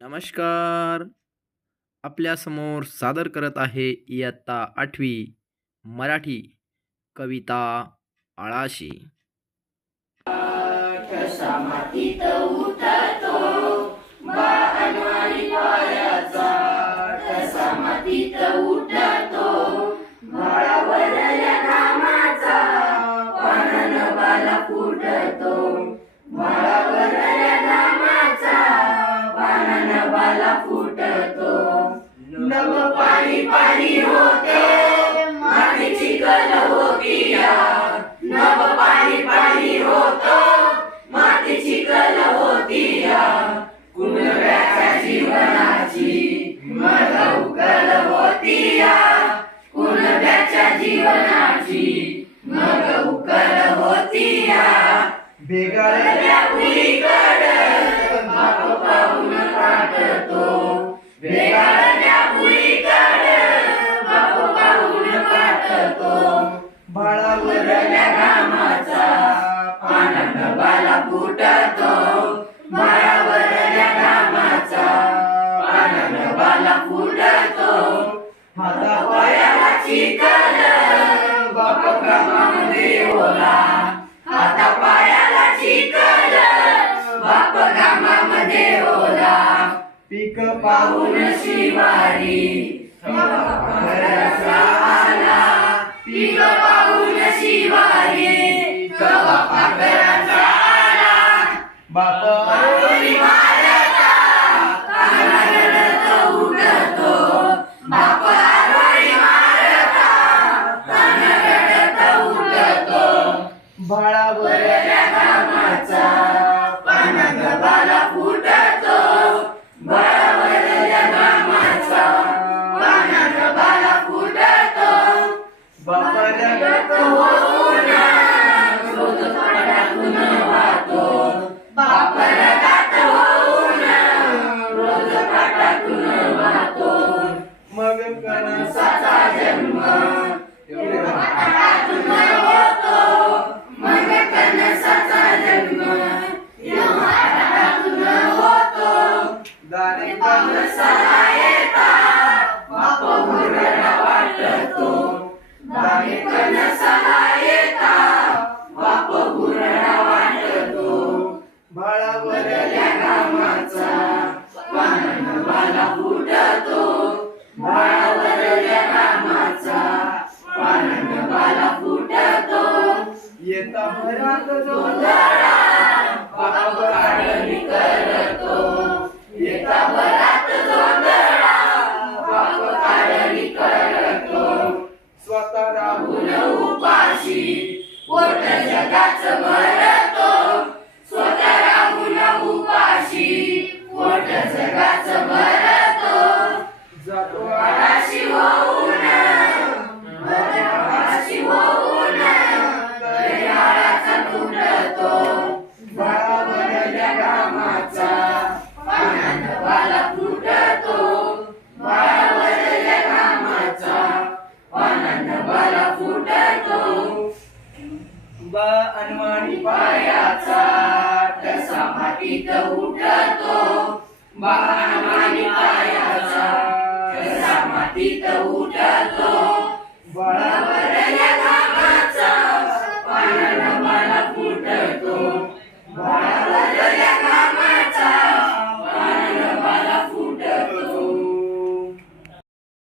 नमस्कार. आपल्यासमोर सादर करत आहे इयत्ता 8वी मराठी कविता आळाशी. कसा मातीत उठतो बा अनवाणी पायाचा, कसा मातीत उठतो भाळावरल्या घामाचा, पानानं बाला फुटतो भाळावरल्या घामाचा, पानानं बाला फुटतो. नभ पाणी पाणी होते मातीची कल होतीया, नभ पाणी पाणी होतो मातीची कल होतीया. कुणब्याच्या जीवनाची मग उकल होतीया, कुणब्याच्या जीवनाची मग उकल होतीया. भेगाळल्या पुरीकडं बाप पाहून काटतो, भेगाळल्या पुरीकडं बाप पाहून काटतो. भाळावरल्या घामाचा पानानं बाला फुटतो, भाळावरल्या घामाचा पानानं बाला फुटतो. हातापायाला चिखल बाप घामामध्ये ओला, हातापायाला चिखल बाप घामामध्ये ओला. पीक पाहून शिवारी घराचा आला, पीक पाहून शिवारी कवा पाखराचा आला. बाप आरोळी मारता काना रडत उठतो, बाप आरोळी मारता काना रडत उठतो. भाळावरल्या घामाचा पानानं बाला फुटतो, भाळावरल्या घामाचा पानानं बाला फुटतो. बाप रगत होऊन रोज पाटातून वाहतो, बाप रगत होऊन रोज पाटातून वाहतो. मग कणसाचा जन्म पाटातून होतो, मग कणसाचा जन्म पाटातून होतो. दाणे कणसाला येता बाप घोरडा वाटतो, दाणे कणसाला येता बाप घोरडा वाटतो. भाळावरल्या घामाचा पानानं बाला फुटतो, भाळावरल्या घामाचा पानानं बाला फुटतो. येता भरात जोंधळा बाप काढणी करतो, येता भरात जोंधळा बाप काढणी करतो. स्वतः राहून उपाशी पोट जगाचं भरतो, स्वतः राहून उपाशी पोट जगाचं भरतो. जातो आळाशी होऊन आळाशी होऊन तरी आळाचा तुटतो. भाळावरल्या घामाचा पानानं बाला फुटतो, भाळावरल्या घामाचा पानानं बाला फुटतो. बा अनवाणी पायाचा तसा मातीत उठतो, बा अनवाणी पायाचा तसा मातीत उठतो. भाळावरल्या